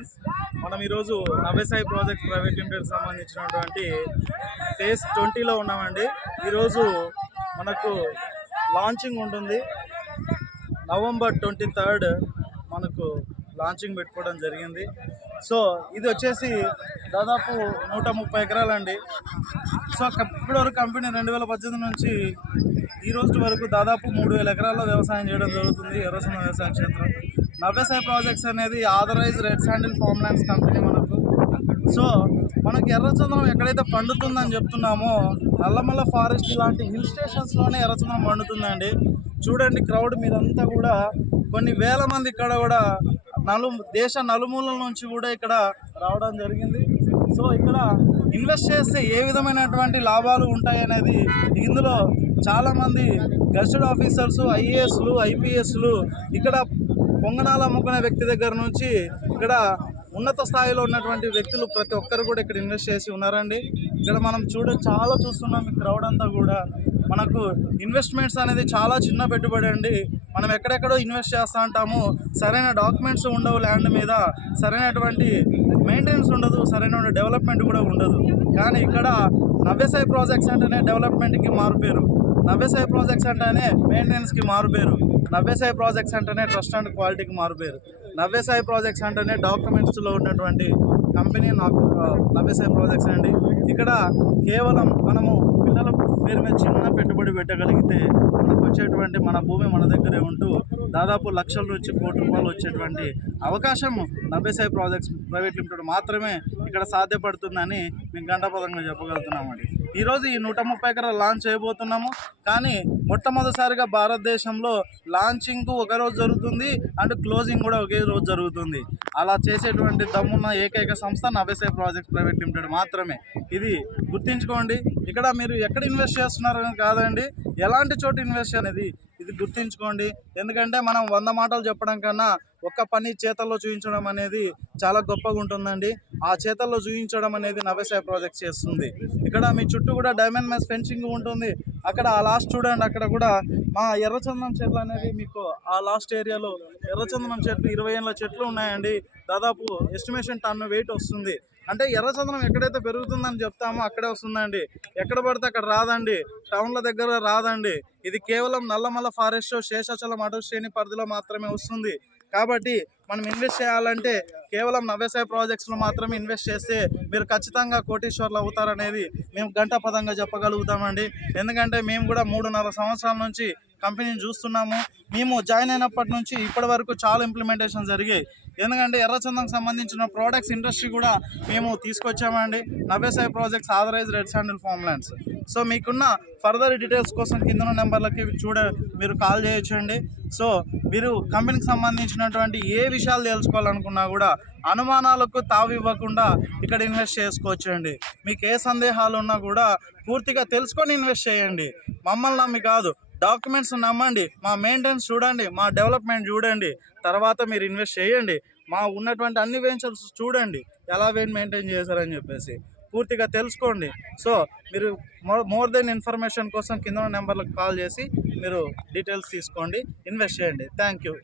Friends, మనం ఈరోజు Navyasai project private limited సంబంధించినటువంటి ఫేజ్ 20లో ఉన్నామండి. ఈరోజు మనకు లాంచింగ్ ఉంటుంది. నవంబర్ 23rd మనకు లాంచింగ్ పెట్టుకోవడం జరిగింది. సో ఇది వచ్చేసి దాదాపు 130 ఎకరాలండి. సో ఇప్పటివరకు కంపెనీ 2018 నుంచి ఈ రోజు వరకు దాదాపు 3000 ఎకరాల్లో వ్యవసాయం చేయడం జరుగుతుంది. ఎర్రచందనం వ్యవసాయ క్షేత్రం. నవ్యసాయి ప్రాజెక్ట్స్ అనేది authorised red sandal farm lands company మనకు. సో మనకి ఎర్రచందనం ఎక్కడైతే పండుతుందని చెప్తున్నామో నల్లమల్ల ఫారెస్ట్ లాంటి హిల్ స్టేషన్స్లోనే ఎర్రచందనం పండుతుందండి. చూడండి క్రౌడ్ మీదంతా కూడా కొన్ని వేల మంది ఇక్కడ కూడా దేశ నలుమూలల నుంచి కూడా ఇక్కడ రావడం జరిగింది. సో ఇక్కడ ఇన్వెస్ట్ చేస్తే ఏ విధమైనటువంటి లాభాలు ఉంటాయి అనేది ఇందులో చాలామంది గెస్టెడ్ ఆఫీసర్స్, ఐఏఎస్లు, ఐపీఎస్లు ఇక్కడ పొంగనాలు అమ్ముకునే వ్యక్తి దగ్గర నుంచి ఇక్కడ ఉన్నత స్థాయిలో ఉన్నటువంటి వ్యక్తులు ప్రతి ఒక్కరు కూడా ఇక్కడ ఇన్వెస్ట్ చేసి ఉన్నారండి. ఇక్కడ మనం చాలా చూస్తున్నాం. ఈ క్రౌడ్ అంతా కూడా మనకు ఇన్వెస్ట్మెంట్స్ అనేది చాలా చిన్న పెట్టుబడి అండి. మనం ఎక్కడెక్కడో ఇన్వెస్ట్ చేస్తూ ఉంటాము, సరైన డాక్యుమెంట్స్ ఉండవు, ల్యాండ్ మీద సరైనటువంటి మెయింటెనెన్స్ ఉండదు, సరైన డెవలప్మెంట్ కూడా ఉండదు. కానీ ఇక్కడ నవ్యసాయి ప్రాజెక్ట్స్ అంటేనే డెవలప్మెంట్కి మారుపేరు, నవ్యసాయి ప్రాజెక్ట్స్ అంటేనే మెయింటెనెన్స్కి మారుపేరు, నవ్యసాయి ప్రాజెక్ట్స్ అంటేనే ట్రస్ట్ అండ్ క్వాలిటీకి మారుపేరు, నవ్యసాయి ప్రాజెక్ట్స్ అంటేనే డాక్యుమెంట్స్లో ఉన్నటువంటి కంపెనీ నవ్యసాయి ప్రాజెక్ట్స్ అండి. ఇక్కడ కేవలం మనము పిల్లల పేరు మీద చిన్న పెట్టుబడి పెట్టగలిగితే మనకు వచ్చేటువంటి మన భూమి మన దగ్గరే ఉంటూ దాదాపు లక్షల నుంచి కోటి రూపాయలు వచ్చేటువంటి అవకాశం నవ్యసాయి ప్రాజెక్ట్స్ ప్రైవేట్ లిమిటెడ్ మాత్రమే ఇక్కడ సాధ్యపడుతుందని మేము గంటాపదంగా చెప్పగలుగుతున్నామండి. ఈరోజు ఈ 130 ఎకరాలు లాంచ్ చేయబోతున్నాము. కానీ మొట్టమొదటిసారిగా భారతదేశంలో లాంచింగ్ ఒక రోజు జరుగుతుంది అండ్ క్లోజింగ్ కూడా ఒకే రోజు జరుగుతుంది. అలా చేసేటువంటి దమ్మున్న ఏకైక సంస్థ నవ్యసాయి ప్రాజెక్ట్ ప్రైవేట్ లిమిటెడ్ మాత్రమే. ఇది గుర్తుంచుకోండి. ఇక్కడ మీరు ఎక్కడ ఇన్వెస్ట్ చేస్తున్నారని కాదండి, ఎలాంటి చోటు ఇన్వెస్ట్ అనేది ఇది గుర్తుంచుకోండి. ఎందుకంటే మనం 100 మాటలు చెప్పడం కన్నా ఒక్క పని చేతల్లో చూపించడం అనేది చాలా గొప్పగా ఉంటుందండి. ఆ చేతల్లో చూపించడం అనేది నవ్యసాయి ప్రాజెక్ట్ చేస్తుంది. ఇక్కడ మీ చుట్టూ కూడా డైమండ్ మెస్ ఫెన్సింగ్ ఉంటుంది. అక్కడ ఆ లాస్ట్ చూడండి, అక్కడ కూడా మా ఎర్రచందనం చెట్లు అనేది మీకు ఆ లాస్ట్ ఏరియాలో ఎర్రచందనం చెట్లు 20 ఏళ్ళ చెట్లు ఉన్నాయండి. దాదాపు ఎస్టిమేషన్ టన్ వెయిట్ వస్తుంది. అంటే ఎర్రచందనం ఎక్కడైతే పెరుగుతుందని చెప్తామో అక్కడే వస్తుందండి. ఎక్కడ పడితే అక్కడ రాదండి, టౌన్ల దగ్గర రాదండి. ఇది కేవలం నల్లమల్ల ఫారెస్ట్ శేషాచలం అటవీ శ్రేణి పరిధిలో మాత్రమే వస్తుంది. కాబట్టి మనం ఇన్వెస్ట్ చేయాలంటే కేవలం నవ్యసాయి ప్రాజెక్ట్స్లో మాత్రమే ఇన్వెస్ట్ చేస్తే మీరు ఖచ్చితంగా కోటీశ్వర్లు అవుతారనేది మేము గంటాపదంగా చెప్పగలుగుతామండి. ఎందుకంటే మేము కూడా 3.5 సంవత్సరాల నుంచి కంపెనీని చూస్తున్నాము. మేము జాయిన్ అయినప్పటి నుంచి ఇప్పటి వరకు చాలా ఇంప్లిమెంటేషన్ జరిగాయి. ఎందుకంటే ఎర్రచందనంకి సంబంధించిన ప్రోడక్ట్స్ ఇండస్ట్రీ కూడా మేము తీసుకొచ్చామండి. Navyasai projects authorised red sandal farm lands. So మీకున్న ఫర్దర్ డీటెయిల్స్ కోసం కింద నెంబర్లకి మీరు కాల్ చేయొచ్చండి. సో మీరు కంపెనీకి సంబంధించినటువంటి ఏ విషయాలు తెలుసుకోవాలనుకున్నా కూడా అనుమానాలకు తావివ్వకుండా ఇక్కడ ఇన్వెస్ట్ చేసుకోవచ్చండి. మీకు ఏ సందేహాలు ఉన్నా కూడా పూర్తిగా తెలుసుకొని ఇన్వెస్ట్ చేయండి. మమ్మల్ని నమ్మి కాదు, డాక్యుమెంట్స్ నమ్మండి, మా మెయింటెనెన్స్ చూడండి, మా డెవలప్మెంట్ చూడండి, తర్వాత మీరు ఇన్వెస్ట్ చేయండి. మా ఉన్నటువంటి అన్ని వెంచర్స్ చూడండి ఎలా మెయింటైన్ చేశారని చెప్పేసి పూర్తిగా తెలుసుకోండి. సో మీరు మోర్ దెన్ ఇన్ఫర్మేషన్ కోసం కింద నెంబర్లకు కాల్ చేసి మీరు డీటెయిల్స్ తీసుకోండి, ఇన్వెస్ట్ చేయండి. Thank you.